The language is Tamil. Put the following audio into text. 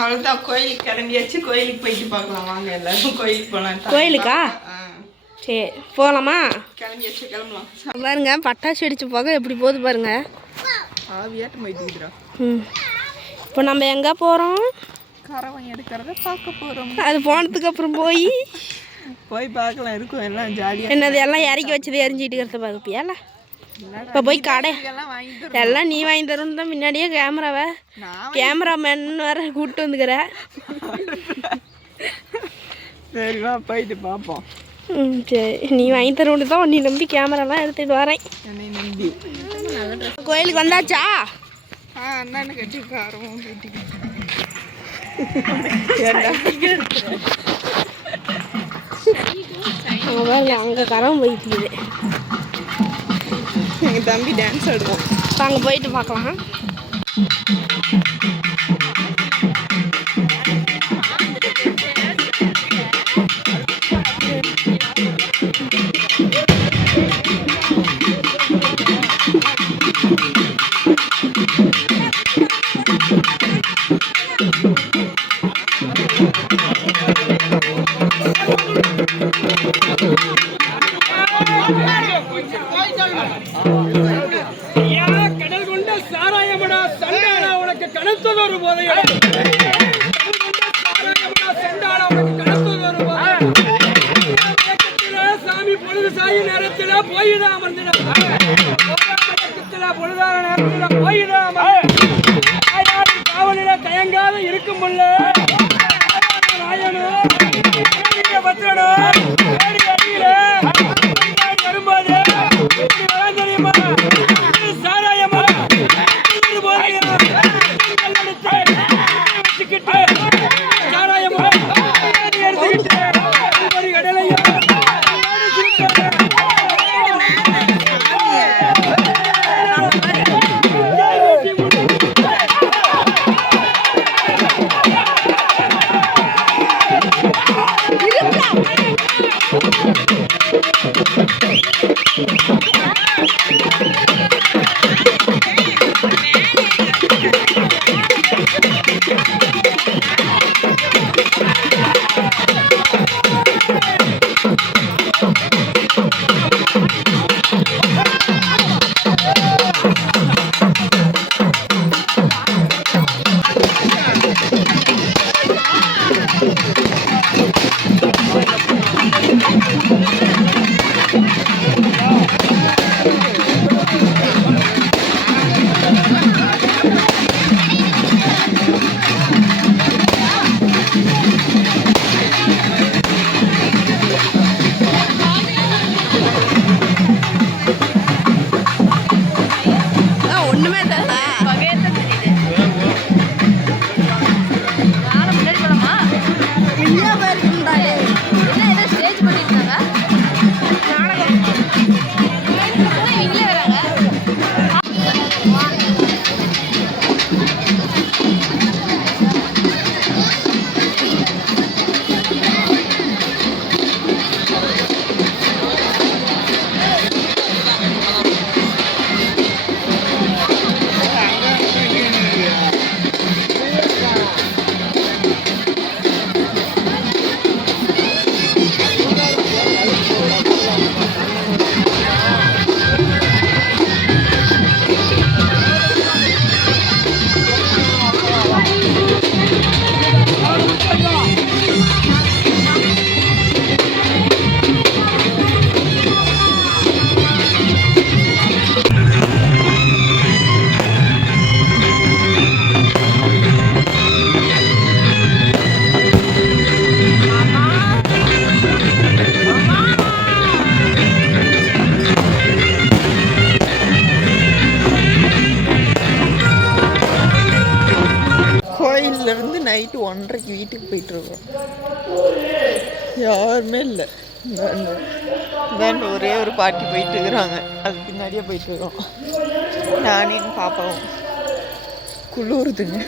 அவ்வளோதான், கோயிலுக்கு கிளம்பியாச்சு. கோயிலுக்கு போயிட்டு பார்க்கலாம் வாங்க, எல்லாரும் கோயிலுக்கு போகலாம். கோயிலுக்கா? சரி போகலாமா? கிளம்பியாச்சு, கிளம்பலாம். பாருங்க பட்டாசு வெடிச்சு போக எப்படி போகுது பாருங்க. ஆவியாட்டம் போயிட்டுக்கிறா. இப்போ நம்ம எங்கே போகிறோம்? கரவன் எடுக்கிறத பார்க்க போகிறோம். அது போனதுக்கு அப்புறம் போய் பார்க்கலாம், இருக்கும் எல்லாம் ஜாலியாக. என்னது எல்லாம் இறக்கி வச்சது எரிஞ்சிட்டு இருக்கிறத பார்ப்பியால. இப்போ போய் கடை எல்லாம் நீ வாங்கி தரணும் தான் முன்னாடியே கேமராமேன் வேற கூப்பிட்டு வந்துக்கிற. சரிவா போயிட்டு பார்ப்போம். சரி நீ வாங்கி தரணும் தான் நீ நம்பி கேமராலாம் எடுத்துகிட்டு வரேன். என்னை நம்பி கோயிலுக்கு வந்தாச்சா? அண்ணான்னு கட்டி காரமும் கட்டி அங்கே கரம் போயிட்டு எங்கள் தம்பி டான்ஸ் ஆடுவோம். அங்கே போயிட்டு பார்க்கலாம். கடல் கொண்ட சாராயமடா சண்டாளா உனக்கு கணத்ததொரு போதையா சாமி பொழுது சாயி நேரத்தில் போயிதான் அமர்ந்திட பொழுதாக நேரத்தில் போயிதான் காவலில தயங்காத இருக்கும் முள்ள வரும்போது தெரியுமா சாராயமா வச்சுக்கிட்டு சாராயமா ஒரு கடலையா நைட்டு 1:30 வீட்டுக்கு போயிட்டுருக்கோம். யாருமே இல்லை. ஒரே ஒரு பாட்டி போயிட்டு இருக்கிறாங்க. அதுக்கு பின்னாடியே போயிட்டுருக்கோம். நானே பாப்பாவும். குளிருதுங்க.